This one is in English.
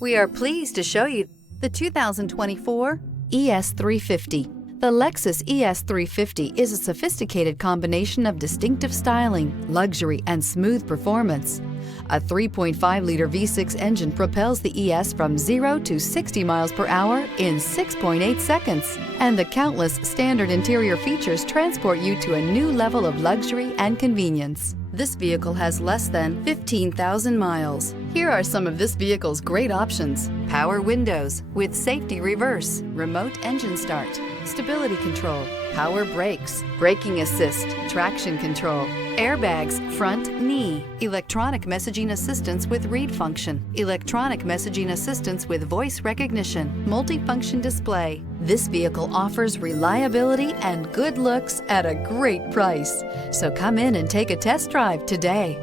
We are pleased to show you the 2024 ES350. The Lexus ES350 is a sophisticated combination of distinctive styling, luxury, and smooth performance. A 3.5-liter V6 engine propels the ES from 0 to 60 miles per hour in 6.8 seconds, and the countless standard interior features transport you to a new level of luxury and convenience. This vehicle has less than 15,000 miles. Here are some of this vehicle's great options: power windows with safety reverse, remote engine start, stability control, power brakes, braking assist, traction control, airbags, front knee, electronic messaging assistance with read function, electronic messaging assistance with voice recognition, multifunction display. This vehicle offers reliability and good looks at a great price. So come in and take a test drive today.